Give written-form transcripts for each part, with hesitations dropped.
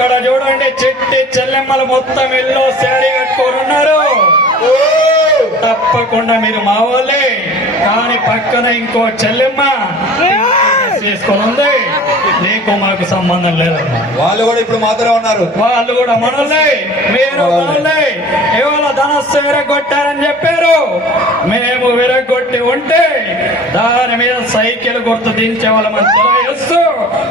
అక్కడ చూడండి చిట్టి చెల్లెమ్మలు మొత్తం ఎల్లో శారీ కట్టుకొని ఉన్నారు. తప్పకుండా మీరు మా వాళ్ళే, కానీ పక్కన ఇంకో చెల్లెమ్మ చేసుకొని ఉంది. నీకు మాకు సంబంధం లేదు. వాళ్ళు కూడా ఇప్పుడు మాత్రమే ఉన్నారు. వాళ్ళు కూడా మనలే, మీరు మనలే. ఇవాళ ధనస్సు విరగొట్టారని చెప్పారు. మేము విరగొట్టి ఉంటే దాని మీద సైకిల్ గుర్తు దించే వాళ్ళ తెలియజేస్తూ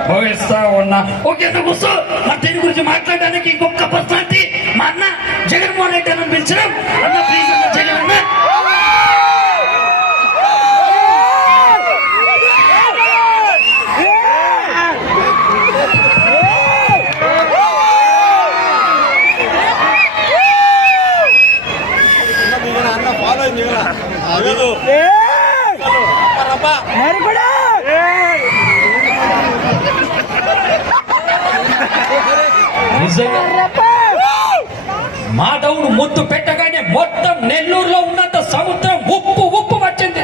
భవిస్తా ఉన్నా. ఓకే కూర్చో. మరి దీని గురించి మాట్లాడడానికి ఇంకొక పర్సనాలిటీ మా అన్న జగన్మోహన్ రెడ్డి అని పిలిచడం. అన్న ప్లీజ్ అన్న జగన్ అన్న. మా డౌన్ ముద్దు పెట్టగానే మొత్తం నెల్లూరులో ఉన్నంత సముద్రం ఉప్పు ఉప్పు వచ్చింది.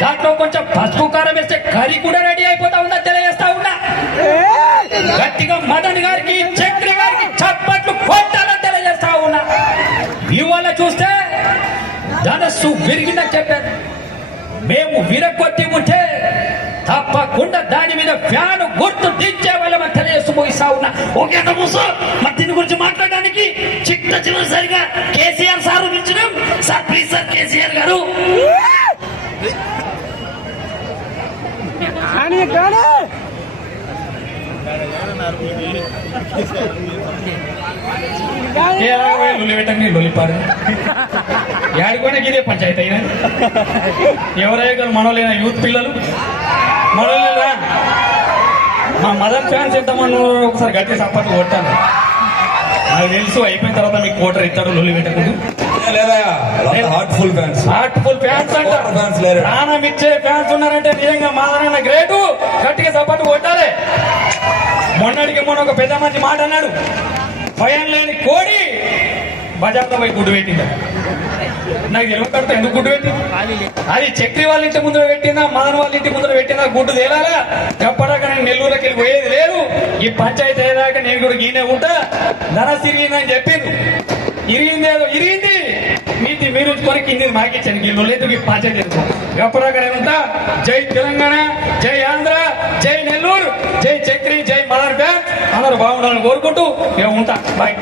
దాంట్లో కొంచెం పసుపు కారం వేస్తే కర్రీ కూడా రెడీ అయిపోతా ఉందా తెలియజేస్తా ఉన్నా. గట్టిగా మదన్ గారికి చక్రి గారికి చప్పట్లు కొట్టాలని తెలియజేస్తా ఉన్నా. ఇవాళ చూస్తే ధనస్సు విరిగిందని చెప్పారు. మేము విరగొట్టి ఉంటే తప్పకుండా దాని మీద ఫ్యాన్ గుర్తు దించే వాళ్ళని తెలియజేస్తూ ముగిస్తా ఉన్నా. ఓకే మరి దీని గురించి మాట్లాడడానికి చిట్ట చివరిసారిగా కేసీఆర్ సార్ పిలిచినాం. Sir please sir KCR garu. లొలిపారు యాడిపోయినా ఇదే పంచాయతీ అయినా ఎవరైనా మనోలేనా యూత్ పిల్లలు మనోలేనా. మా మదర్ ఫ్యాన్స్ ఎంతమంది ఒకసారి గట్టి సపోర్ట్ కొట్టాను. నాకు తెలుసు అయిపోయిన తర్వాత మీకు కోటర్ ఇస్తాడు లొల్లి పెట్టకుండా. హార్ట్ఫుల్ ఫ్యాన్స్ అంటారు. ప్రాణం ఇచ్చే ఫ్యాన్స్ ఉన్నారంటే నిజంగా మాదన్న గ్రేటు. గట్టిగా సపోర్ట్ కొట్టాలి. మొన్నటికి మొన్న ఒక పెద్ద మంచి మాట అన్నాడు. భయం లేని కోడి బజార్లో పోయి గుడ్డు పెట్టిందా. నాకు తెలియకడతా ఎందుకు గుడ్డు పెట్టింది. అది చక్రి వాళ్ళ ఇంటి ముందర పెట్టిందా, మదన్ వాళ్ళ ఇంటి ముందర పెట్టిందా గుడ్డు తేలాగా. చెప్పడాక నేను నెల్లూరుకి వెళ్ళి పోయేది లేదు. ఈ పంచాయతీ అయ్యేదాకా నేను కూడా గీనే ఉంటా. ధనస్సు ఇరిగిందని చెప్పింది. ఇరిగిందేదో ఇరిగింది. నీతి మీరు కొని కింది మాకిచ్చాను. వీళ్ళు లేదు ఈ పంచాయతీ ఎప్పటిదాకా ఉంటా. జై తెలంగాణ, జై ఆంధ్ర, జై నెల్లూరు, జై చక్రి, జై మదర్ బ్యాంక్. అందరూ బాగుండాలని కోరుకుంటూ నేను ఉంటా. బాయ్.